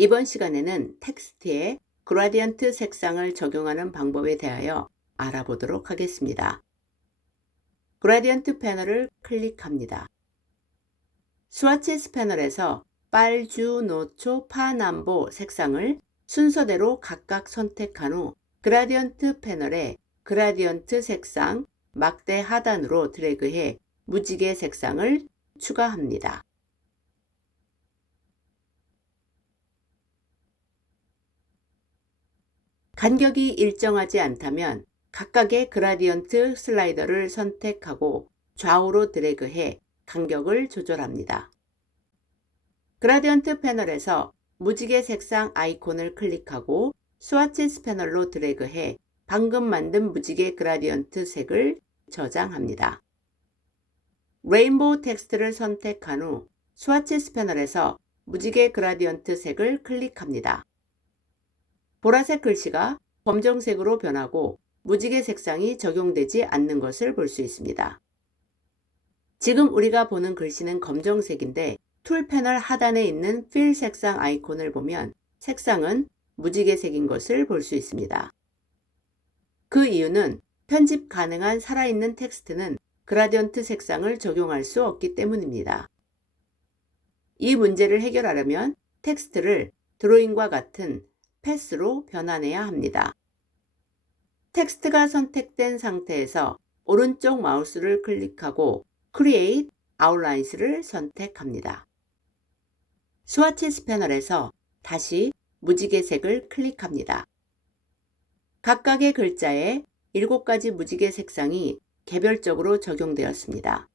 이번 시간에는 텍스트에 그라디언트 색상을 적용하는 방법에 대하여 알아보도록 하겠습니다. 그라디언트 패널을 클릭합니다. 스와치스 패널에서 빨주, 노초, 파남보 색상을 순서대로 각각 선택한 후 그라디언트 패널에 그라디언트 색상 막대 하단으로 드래그해 무지개 색상을 추가합니다. 간격이 일정하지 않다면 각각의 그라디언트 슬라이더를 선택하고 좌우로 드래그해 간격을 조절합니다. 그라디언트 패널에서 무지개 색상 아이콘을 클릭하고 스와치스 패널로 드래그해 방금 만든 무지개 그라디언트 색을 저장합니다. 레인보우 텍스트를 선택한 후 스와치스 패널에서 무지개 그라디언트 색을 클릭합니다. 보라색 글씨가 검정색으로 변하고 무지개 색상이 적용되지 않는 것을 볼 수 있습니다. 지금 우리가 보는 글씨는 검정색인데 툴 패널 하단에 있는 필 색상 아이콘을 보면 색상은 무지개색인 것을 볼 수 있습니다. 그 이유는 편집 가능한 살아있는 텍스트는 그라디언트 색상을 적용할 수 없기 때문입니다. 이 문제를 해결하려면 텍스트를 드로잉과 같은 패스로 변환해야 합니다. 텍스트가 선택된 상태에서 오른쪽 마우스를 클릭하고 Create Outlines를 선택합니다. 스와치스 패널에서 다시 무지개색을 클릭합니다. 각각의 글자에 7가지 무지개 색상이 개별적으로 적용되었습니다.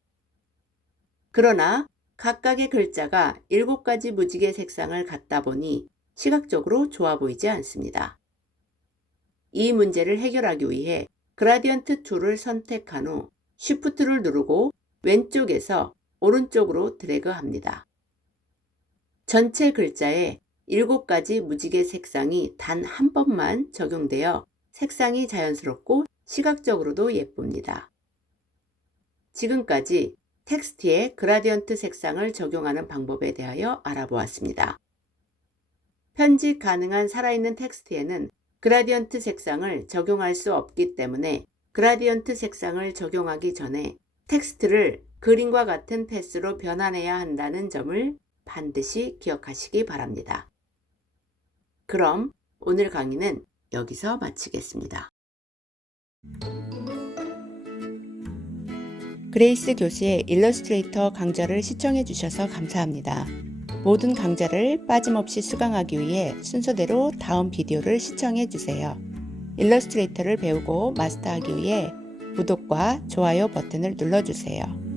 그러나 각각의 글자가 7가지 무지개 색상을 갖다 보니 시각적으로 좋아 보이지 않습니다. 이 문제를 해결하기 위해 그라디언트 툴을 선택한 후 Shift를 누르고 왼쪽에서 오른쪽으로 드래그합니다. 전체 글자에 7가지 무지개 색상이 단 한 번만 적용되어 색상이 자연스럽고 시각적으로도 예쁩니다. 지금까지 텍스트에 그라디언트 색상을 적용하는 방법에 대하여 알아보았습니다. 편집 가능한 살아있는 텍스트에는 그라디언트 색상을 적용할 수 없기 때문에 그라디언트 색상을 적용하기 전에 텍스트를 그림과 같은 패스로 변환해야 한다는 점을 반드시 기억하시기 바랍니다. 그럼 오늘 강의는 여기서 마치겠습니다. 그레이스 교수의 일러스트레이터 강좌를 시청해 주셔서 감사합니다. 모든 강좌를 빠짐없이 수강하기 위해 순서대로 다음 비디오를 시청해 주세요. 일러스트레이터를 배우고 마스터하기 위해 구독과 좋아요 버튼을 눌러주세요.